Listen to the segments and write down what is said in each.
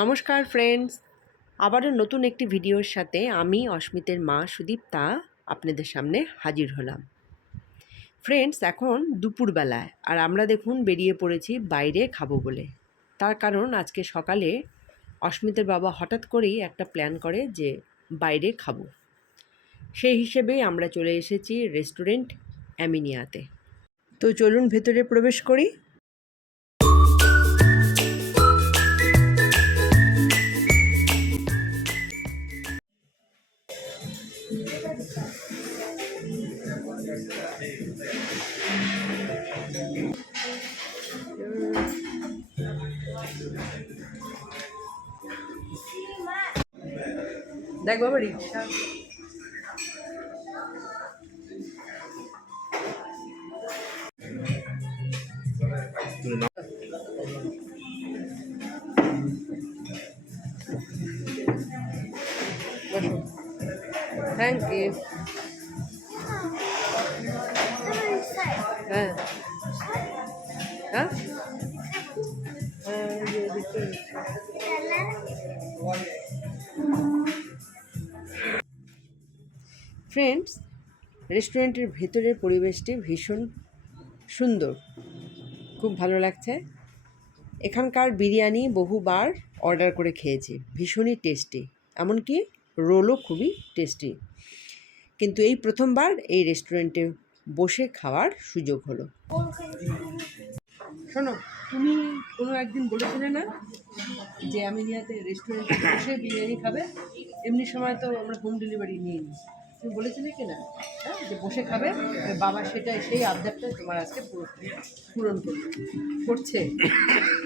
নমস্কার ফ্রেন্ডস, আবারও নতুন একটি ভিডিওর সাথে আমি অস্মিতের মা সুদীপ্তা আপনাদের সামনে হাজির হলাম। ফ্রেন্ডস, এখন দুপুরবেলায় আর আমরা দেখুন বেরিয়ে পড়েছি বাইরে খাবো বলে। তার কারণ আজকে সকালে অস্মিতের বাবা হঠাৎ করেই একটা প্ল্যান করে যে বাইরে খাবো। সেই হিসেবেই আমরা চলে এসেছি রেস্টুরেন্ট অ্যামিনিয়াতে। তো চলুন ভেতরে প্রবেশ করি। দেখ বাবা রিক্সা। Thank you. হ্যাঁ হ্যাঁ ফ্রেন্ডস, রেস্টুরেন্টের ভেতরের পরিবেশটি ভীষণ সুন্দর, খুব ভালো লাগছে। এখানকার বিরিয়ানি বহুবার অর্ডার করে খেয়েছি, ভীষণই টেস্টি, এমনকি রোলও খুবই টেস্টি। কিন্তু এই প্রথমবার এই রেস্টুরেন্টে বসে খাওয়ার সুযোগ হলো। শোনো, তুমি কোনো একদিন বলেছিলে না যে অ্যামিনিয়াতে রেস্টুরেন্টে বসে বিরিয়ানি খাবে? এমনি সময় তো আমরা হোম ডেলিভারি নিয়ে নিই। তুমি বলেছিলে কি না, হ্যাঁ, যে বসে খাবে? বাবা সেই আবদারটা তোমার আজকে পূরণ করছে।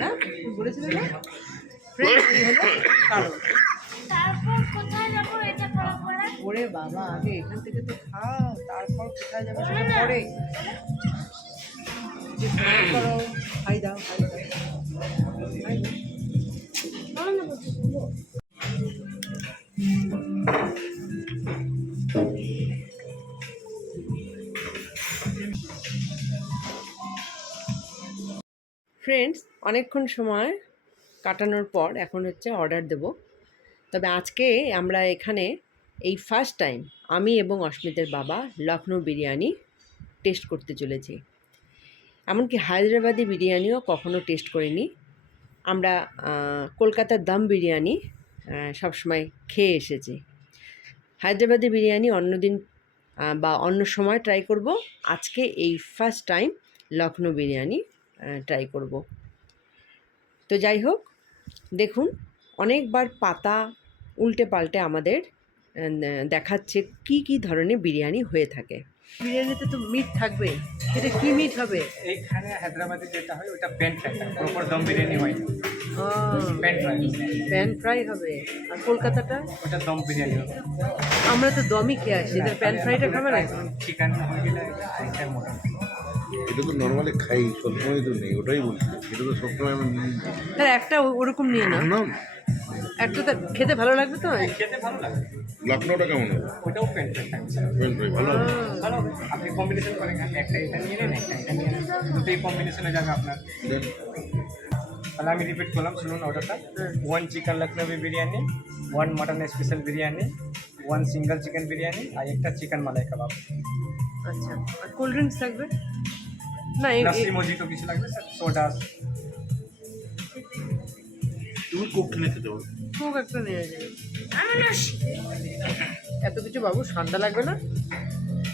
হ্যাঁ, তুমি বলেছিলে না? ফ্রেন্ড, এই হলো কারণ। ওরে বাবা, আগে এখান থেকে তো খাও, তারপর কোথায় যাবে সেটা পরে। করো, খাই দাও। ফ্রেন্ডস, অনেকক্ষণ সময় কাটানোর পর এখন হচ্ছে অর্ডার দেব। তবে আজকে আমরা এখানে এই ফার্স্ট টাইম আমি এবং অস্মিতের বাবা লখনৌ বিরিয়ানি টেস্ট করতে চলেছি। এমনকি হায়দ্রাবাদি বিরিয়ানিও কখনো টেস্ট করিনি। আমরা কলকাতার দম বিরিয়ানি সবসময় খেয়ে এসেছি। হায়দ্রাবাদি বিরিয়ানি অন্যদিন বা অন্য সময় ট্রাই করব। আজকে এই first time Lucknow biryani try করব। তো যাই হোক, দেখুন অনেকবার পাতা উল্টে পাল্টে আমাদের দেখাচ্ছে কি ধরনের বিরিয়ানি হয়ে থাকে। বিরিয়ানিতে তো মিট থাকবে, এটা কি মিট হবে? এইখানে হায়দ্রাবাদে যেটা হয় ওটা pan fry, proper dum biryani হয় না, প্যান ফ্রাই হবে। আর কলকাতাটা ওটা দম বিরিয়ানি হবে। আমরা তো দমই খেয়ে আসছি, এটা প্যান ফ্রাইটা খাবে না? চিকেন হয়ে গেলে এটা মটন। এটা তো নর্মালি খাই, সবসময় তো নেই, ওটাই বলছি। এটা তো সবসময় আমি নিই। তাহলে একটা ওরকম নিয়ে নাও, একটা তো খেতে ভালো লাগবে। তো খেতে ভালো লাগে। লখনৌটা কেমন হবে? ওটাও প্যান ফ্রাই থাকবে। প্যান ফ্রাই ভালো হবে। ভালো হবে, আপনি কম্বিনেশন করেন, একটা এটা নিয়ে নেন, একটা এটা নিয়ে নেন, দুটোই কম্বিনেশনে যাবে আপনার। তাহলে আমি রিপিট করলাম, শুনুন অর্ডারটা। 1 chicken Lucknowi biryani, 1 mutton special biryani, 1 single chicken biryani আর একটা চিকেন মালাই কাবাব। আচ্ছা, আর কোল্ড ড্রিঙ্কস থাকবে না? লস্যি মজিতো কিছু লাগবে স্যার? সোডা। তুমি কোক কিনে খেতে পারো। কোক একটা নিয়ে যাবে। এত কিছু বাবু, ঠান্ডা লাগবে না?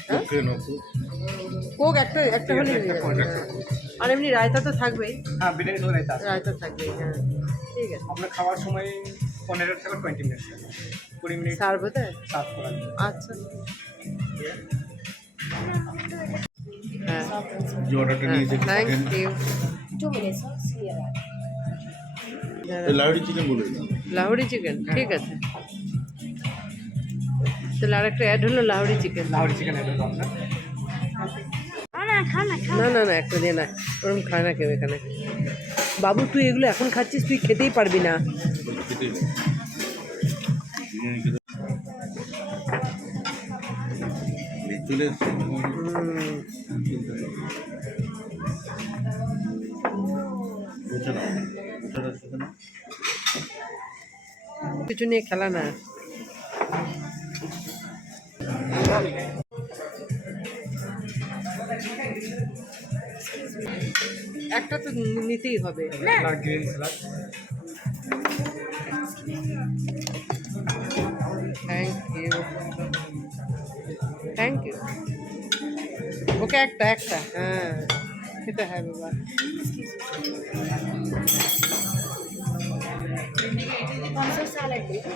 কোক খেয়ে নাও। কোক একটা হলে নিয়ে যাবে। আর এমনি রায়তা তো থাকবেই। হ্যাঁ, বিরিয়ানি তো রায়তা থাকবেই। হ্যাঁ, ঠিক আছে। আপনার খাওয়ার সময় 15 থেকে 20 মিনিট, 20 মিনিট সার্ভ হতে। সার্ভ করা যাবে। আচ্ছা, হ্যাঁ, যে অর্ডারটা নিয়েছে thank you. 2 minutes, here. Lahori chicken বলে দিন। লাহোরি চিকেন, ঠিক আছে। তাহলে আর একটা অ্যাড হলো লাহোরি চিকেন। লাহোরি চিকেন এটা তো আপনার। না, একটা দিয়ে না, ওরকম খায় না কেউ এখানে। বাবু, তুই এগুলো এখন খাচ্ছিস, তুই খেতেই পারবি না। খেতে বিরিয়ানি খেতে চলে এসছে। বুঝে নাও, বুঝে নাও। কিছু নিয়ে খেলা না। একটা তো নিতেই হবে। আপনার green salad. Thank you, thank you. Okay একটা একটা, হ্যাঁ খেতে হয় বাবা। Also salad dito.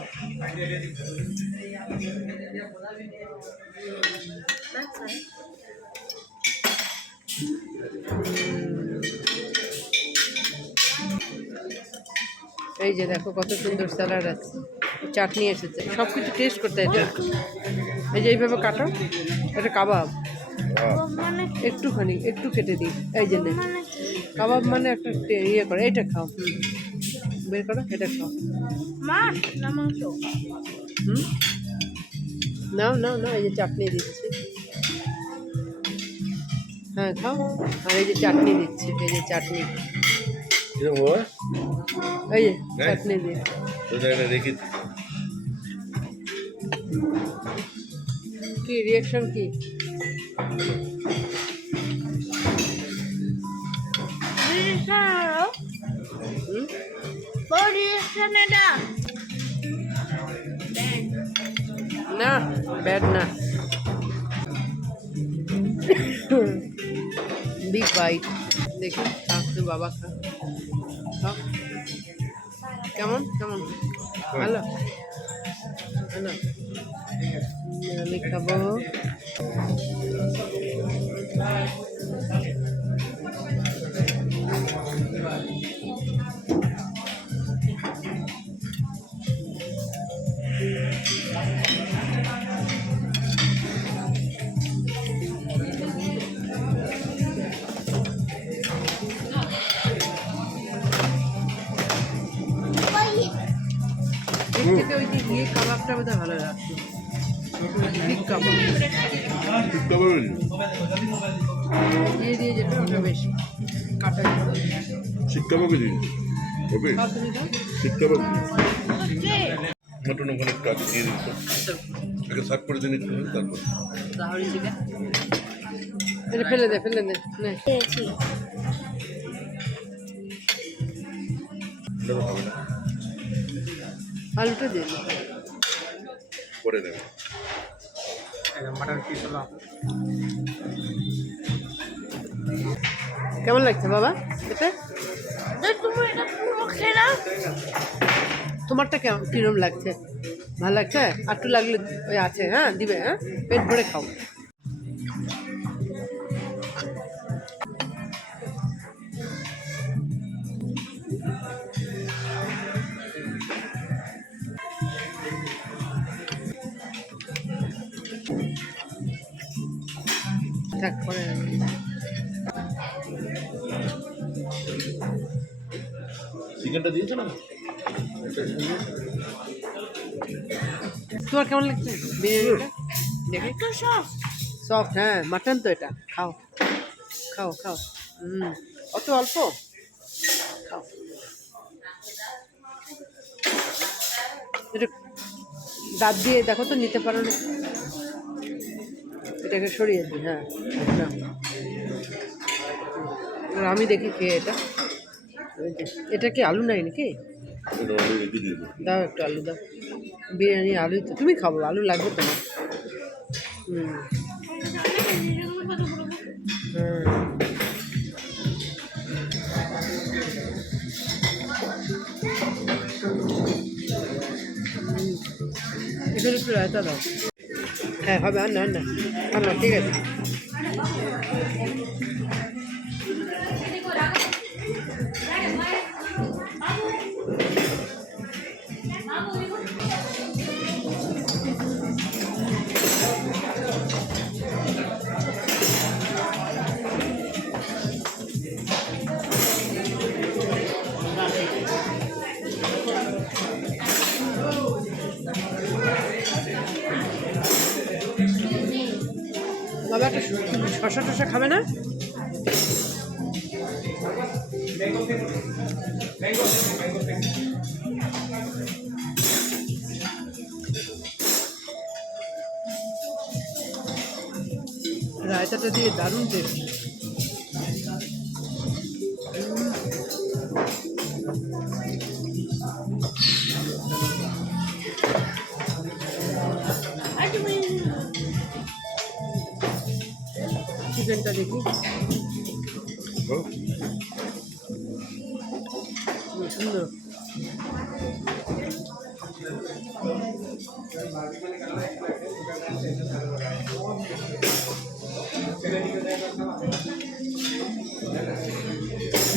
That's fine. এই যে দেখো কত সুন্দর স্যালাড আছে, চাটনি এসেছে, সব কিছু টেস্ট করতে হয়। এটা এই যে এইভাবে কাটো, এটা কাবাব। একটুখানি একটু কেটে দিই, এই যে নে। কাবাব মানে একটা ইয়ে করে, এইটা খাও। বের করো, এটা খাও। Mas, naman to. হুম, নাও নাও নাও, এই যে চাটনি দিচ্ছি, হ্যাঁ খাও। আর এই যে চাটনি দিচ্ছি, এই যে চাটনি, এটা বাবা এই যে চাটনি দিয়ে। ওটা এটা রেখে কি রিয়াকশন কি? হুম, না ব্যাড না। বিগ বাইট, দেখি খা তো বাবা, খা খাও। কেমন কেমন? ভালো ভালো। আমি খাবো। এর থেকে ওই যে ইয়ে কাবাবটা বোধহয় ভালো লাগতো, বিগ কাবাব ঠিক খাবার দিয়ে দিয়ে, যেটা ওটা বেশি কাটা শিক্ষা পাবে দিন হবে শিক্ষা পাবে মটন ওখানে কাজ দিয়ে দিত একে সার্ভ করে দিন একটু তারপর তাহলে চিকেন এটা ফেলে দে, ফেলে দে, নে। Pechi. এটা হবে না আলুটা দে। পরে নেবে মাটন পিস হলো। কেমন লাগছে বাবা এটা? তোমারটা কেমন, কিরম লাগছে? ভালো লাগছে? আর একটু লাগলে ওই আছে, হ্যাঁ দিবে, হ্যাঁ পেট ভরে খাও। থাক পরে চিকেনটা দিয়েছো না তোমার কেমন লাগছে বিরিয়ানিটা? দেখে সফট, হ্যাঁ মাটন তো এটা। খাও খাও খাও। অত অল্প খাও। এটা দাঁত দিয়ে দেখো তো, নিতে পারো না? এটাকে সরিয়ে দিই, হ্যাঁ না। আর আমি দেখি খেয়ে এটা, এই যে, এটা কি আলু নাই নাকি? এটা অলরেডি রেখে দিয়ে দেবো দাও একটু আলু দাও। বিরিয়ানি আলুই তো, তুমি খাবো, আলু লাগবে তোমার। এখানে একটু রায়তা দাও। হ্যাঁ হবে, আর না আর না আর না, ঠিক আছে। বাবা একটা শশা টশা খাবে না? রায়তাটা দিয়ে দারুণ টেস্ট। চিকেনটা দেখি, সুন্দর।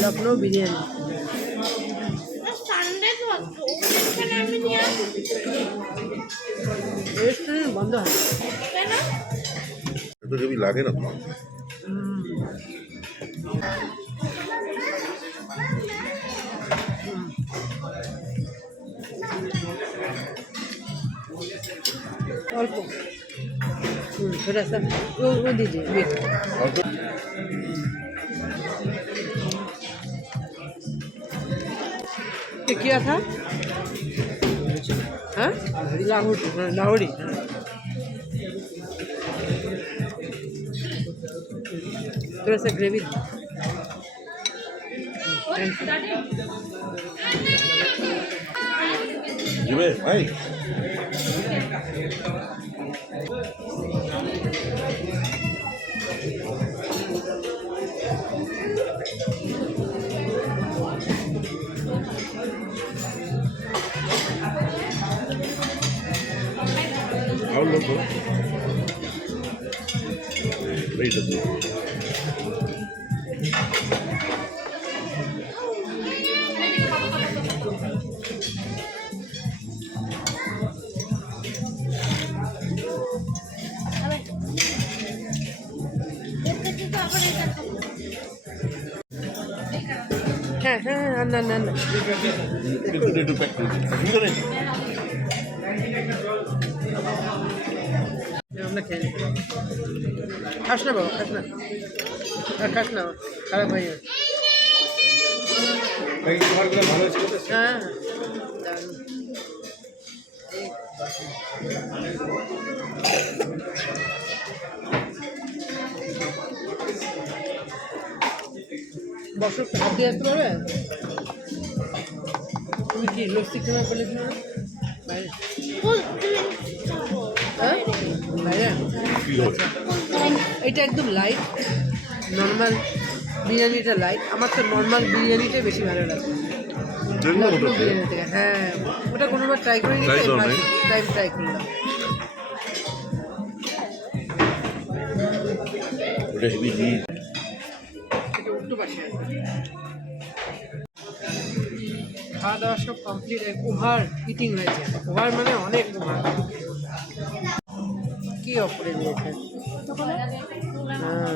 লখনৌ বিরিয়ানি। রেস্টুরেন্ট বন্ধ হয়। এত জমি লাগে না তো। অল্প थोड़ा सा वो दीजिए वेट। ये क्या था? हाँ लाहौरी, हाँ लाहौरी, हाँ। थोड़ा सा ग्रेवी। দিবে ভাই? আর লোক এইটা তো হ্যাঁ হ্যাঁ হ্যাঁ, না না না একটু প্যাক করে দিন। ভিতরে আমরা খেয়ে নিই। খাস না বাবা, খাস না, আর খাস না, খারাপ হয়ে যাবে। এই খাবারগুলো ভালো ছিল তো। হ্যাঁ দারুণ। বসো, হাত দিয়ে আসতে পারবে? তুমি কি লস্যি খানা বলেছিল না বাইরে? হ্যাঁ বাইরে। কি হবে? এটা একদম লাইট, নর্মাল বিরিয়ানিটা লাইট। আমার তো নর্মাল বিরিয়ানিটাই বেশি ভালো লাগে দেখলাম লখনৌ ওটাতে। বিরিয়ানি থেকে। হ্যাঁ ওটা কোনোবার ট্রাই করে Try করো নাই? টাইম ট্রাই করলাম। ওটা হেভি জিনিস। এটা উল্টো পাশে আছে। খাওয়া দাওয়া সব কমপ্লিট। ওভার ইটিং হয়েছে। ওভার মানে অনেক ওভার। কি অফারে দিয়েছে? হ্যাঁ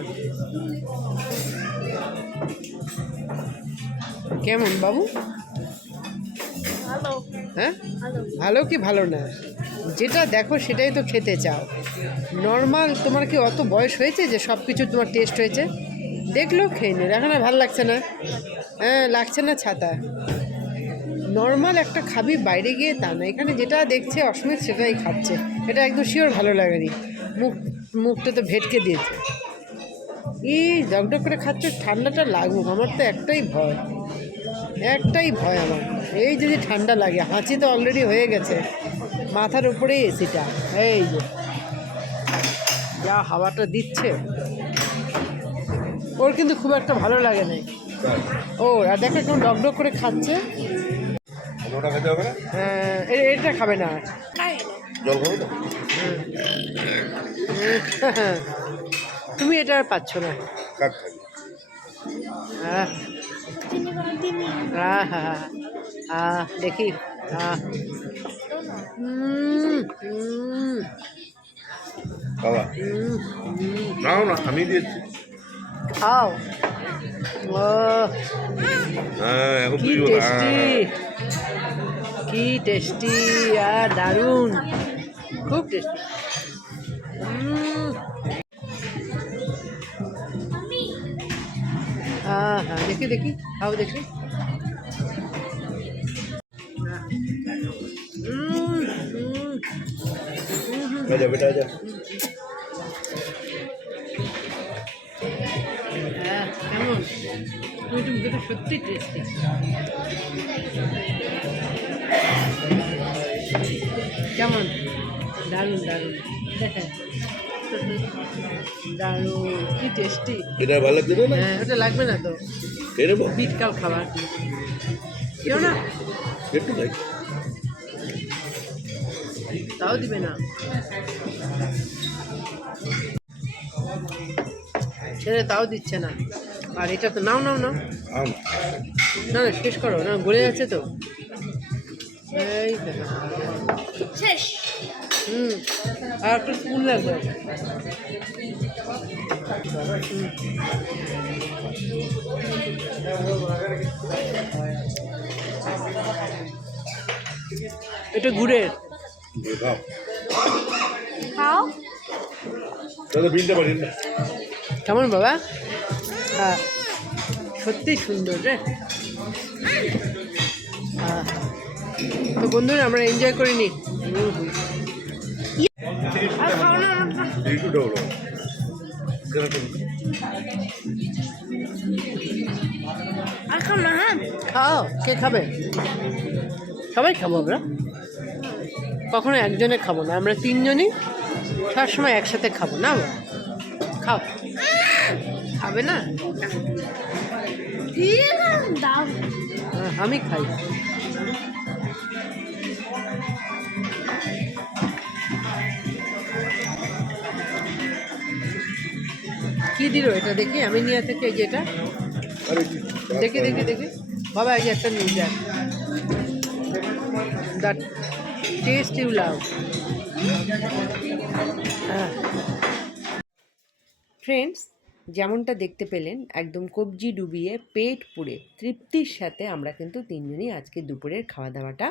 কেমন বাবু? ভালো হ্যাঁ ভালো। ভালো কি ভালো না, যেটা দেখো সেটাই তো খেতে চাও। নর্মাল তোমার কি অত বয়স হয়েছে যে সব কিছু তোমার টেস্ট হয়েছে? দেখলো খেয়ে নে, এখন আর ভালো লাগছে না। হ্যাঁ লাগছে না ছাতা। নর্মাল একটা খাবি বাইরে গিয়ে, তা না, এখানে যেটা দেখছে অস্মিত সেটাই খাচ্ছে। এটা একদম শিওর ভালো লাগেনি। মুখটা তো ভেটকে দিয়েছে। এই ডকডক করে খাচ্ছ, ঠান্ডাটা লাগুক। আমার তো একটাই ভয় আমার, এই যদি ঠান্ডা লাগে। হাঁচি তো অলরেডি হয়ে গেছে, মাথার উপরেই এসিটা। এই যে যা হাওয়াটা দিচ্ছে, ওর কিন্তু খুব একটা ভালো লাগে না। ও আর দেখো এখন ডকডক করে খাচ্ছে। ওটা খেতে হবে না? এটা খাবে না। জল খাবে না? তুমি এটা আর পাচ্ছ না। কাক খাবে। হ্যাঁ হ্যাঁ হ্যাঁ হ্যাঁ দেখি। হ্যাঁ বাবা নাও না, আমি দিয়েছি। খাও। ও হ্যাঁ এখন কি তুই টেস্টি, কি টেস্টি আর দারুণ, খুব টেস্টি। হ্যাঁ হ্যাঁ দেখি দেখি, খাও দেখি। বেটা বেটা যা। সত্যি টেস্টি। কেমন? দারুণ দারুণ দারুণ, কি টেস্টি। এটা ভালো লাগছে না? হ্যাঁ, ওটা লাগবে না তো, খেয়ে নেবো বিটকাল খাবার কেউ না, একটু খাই। তাও দিবে না। ছেলে তাও দিচ্ছে না। আর এটা তো নাও নাও নাও, আম না না শেষ করো না, গলে যাচ্ছে তো। এই দেখো। শেষ। হুম, আর একটা স্পুন লাগবে। এটা গুড়ের। খাও খাও। দাদা বিলটা পাঠিয়ে না। কেমন বাবা? হ্যাঁ, সত্যি সুন্দর রে। হ্যাঁ, তো বন্ধুরা আমরা এনজয় করিনি। আর খাও না। একটু ডবল আর খাও না, হ্যাঁ। খাও, কে খাবে? সবাই খাবো আমরা, কখনো একজনে খাবো না, আমরা তিনজনই সবসময় একসাথে খাবো না। খাও, খাবে না? দিয়ে দাও। হ্যাঁ, আমি খাই। কি দিল এটা দেখি, আমি নিয়ে থেকে যেটা আরে দেখে দেখে দেখে বাবা, এই যে একটা নিয়ে যাক, that taste you love. Friends, যেমনটা দেখতে পেলেন, একদম কবজি ডুবিয়ে পেট পুড়ে তৃপ্তির সাথে আমরা কিন্তু তিনজনই আজকে দুপুরের খাওয়া দাওয়াটা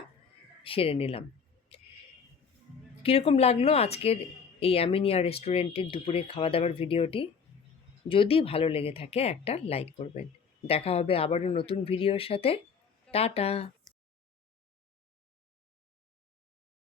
সেরে নিলাম। কীরকম লাগলো আজকের এই আমিনিয়া রেস্টুরেন্টের দুপুরের খাওয়া দাওয়ার ভিডিওটি? যদি ভালো লেগে থাকে একটা লাইক করবেন। দেখা হবে আবারও নতুন ভিডিওর সাথে। টাটা।